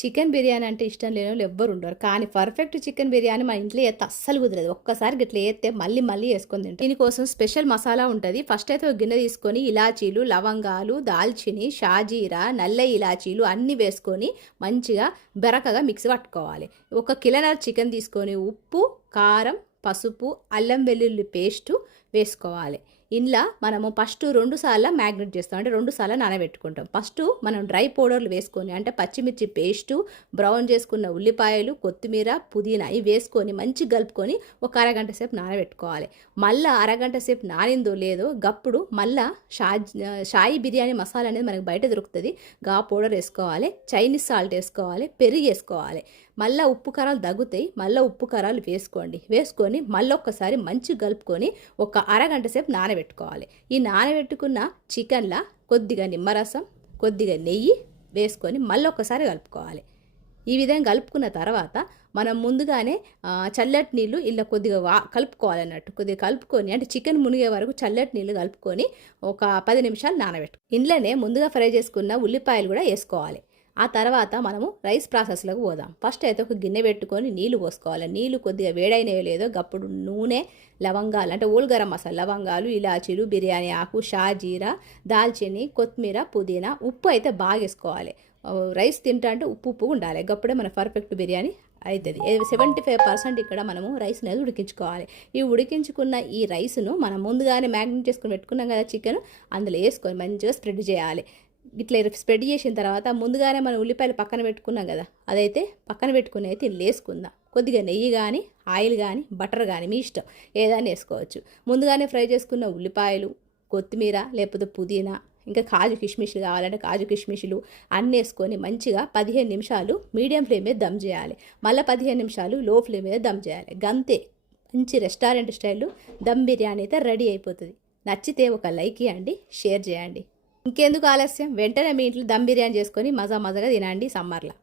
Chicken biryani అంటే ఇష్టం లేని వాళ్ళు ఎవ్వరు ఉండరు. కానీ పర్ఫెక్ట్ చికెన్ బిర్యానీ మన ఇంట్లో చేస్తే అస్సలు కుదరదు. ఒక్కసారి గిట్ల చేస్తే మళ్ళీ మళ్ళీ చేసుకొని తింటాం. దీనికోసం స్పెషల్ మసాలా ఉంటుంది. ఫస్ట్ అయితే ఒక గిన్నె తీసుకొని ఇలాచీలు, లవంగాలు, దాల్చిని, షాజీరా, నల్ల ఇలాచీలు అన్నీ వేసుకొని మంచిగా బెరకగా మిక్సీ పట్టుకోవాలి. 1 కిలోన్నర చికెన్ తీసుకొని ఉప్పు, కారం, పసుపు, అల్లం వెల్లుల్లి పేస్టు వేసుకోవాలి. ఇంట్లో మనము ఫస్ట్ 2 సార్లు మ్యాగ్నెట్ చేస్తాం, అంటే 2 సార్లు నానబెట్టుకుంటాం. ఫస్ట్ మనం డ్రై పౌడర్లు వేసుకొని, అంటే పచ్చిమిర్చి పేస్టు, బ్రౌన్ చేసుకున్న ఉల్లిపాయలు, కొత్తిమీర, పుదీనా ఇవి వేసుకొని మంచి కలుపుకొని ఒక అరగంట సేపు నానబెట్టుకోవాలి. మళ్ళీ అరగంట సేపు నానిందో లేదో గప్పుడు మళ్ళీ షాయి బిర్యానీ మసాలా అనేది మనకు బయట దొరుకుతుంది. గా పౌడర్ వేసుకోవాలి, చైనీస్ సాల్ట్ వేసుకోవాలి, పెరుగు వేసుకోవాలి. మళ్ళీ ఉప్పు కారాలు తగ్గుతాయి, మళ్ళీ ఉప్పు కారాలు వేసుకొని మళ్ళీ ఒక్కసారి మంచి కలుపుకొని ఒక అరగంట సేపు నానబెట్టుకోవాలి. ఈ నానబెట్టుకున్న చికెన్లో కొద్దిగా నిమ్మరసం, కొద్దిగా నెయ్యి వేసుకొని మళ్ళీ ఒక్కసారి కలుపుకోవాలి. ఈ విధంగా కలుపుకున్న తర్వాత మనం ముందుగానే చల్లటి నీళ్ళు ఇలా కొద్దిగా కలుపుకోవాలన్నట్టు. కొద్దిగా కలుపుకొని, అంటే చికెన్ మునిగే వరకు చల్లటి నీళ్ళు కలుపుకొని ఒక 10 నిమిషాలు నానబెట్టు. ఇంట్లోనే ముందుగా ఫ్రై చేసుకున్న ఉల్లిపాయలు కూడా వేసుకోవాలి. ఆ తర్వాత మనము రైస్ ప్రాసెస్లోకి పోదాం. ఫస్ట్ అయితే ఒక గిన్నె పెట్టుకొని నీళ్లు పోసుకోవాలి. నీళ్లు కొద్దిగా వేడైనవి లేదో గప్పుడు నూనె, లవంగాలు, అంటే ఓల్ గరం మసాలా, లవంగాలు, ఇలాచీలు, బిర్యానీ ఆకు, షాజీరా, దాల్చిని, కొత్తిమీర, పుదీనా, ఉప్పు అయితే బాగా వేసుకోవాలి. రైస్ తింటా అంటే ఉప్పు ఉండాలి. గప్పుడే మన పర్ఫెక్ట్ బిర్యానీ అవుతుంది. 75% ఇక్కడ మనము రైస్ అనేది ఉడికించుకోవాలి. ఈ ఉడికించుకున్న ఈ రైస్ను మనం ముందుగానే మ్యాగ్నెట్ చేసుకుని పెట్టుకున్నాం కదా చికెన్, అందులో వేసుకొని మంచిగా స్ప్రెడ్ చేయాలి. ఇట్లా స్ప్రెడ్ చేసిన తర్వాత ముందుగానే మనం ఉల్లిపాయలు పక్కన పెట్టుకున్నాం కదా, అదైతే పక్కన పెట్టుకుని అయితే ఇల్లు వేసుకుందాం. కొద్దిగా నెయ్యి కానీ, ఆయిల్ కానీ, బటర్ కానీ మీ ఇష్టం ఏదైనా వేసుకోవచ్చు. ముందుగానే ఫ్రై చేసుకున్న ఉల్లిపాయలు, కొత్తిమీర లేకపోతే పుదీనా, ఇంకా కాజు కిష్మిష్లు కావాలంటే కాజు కిష్మిష్లు అన్నీ వేసుకొని మంచిగా 15 నిమిషాలు మీడియం ఫ్లేమ్ మీద దమ్ చేయాలి. మళ్ళీ 15 నిమిషాలు లో ఫ్లేమ్ మీద దమ్ చేయాలి. గంతే, మంచి రెస్టారెంట్ స్టైల్లో దమ్ బిర్యానీ అయితే రెడీ అయిపోతుంది. నచ్చితే ఒక లైక్ ఇవ్వండి, షేర్ చేయండి. ఇంకెందుకు ఆలస్యం, వెంటనే మీ ఇంట్లో దమ్ బిర్యానీ చేసుకొని మజాగా తినండి సమ్మర్లో.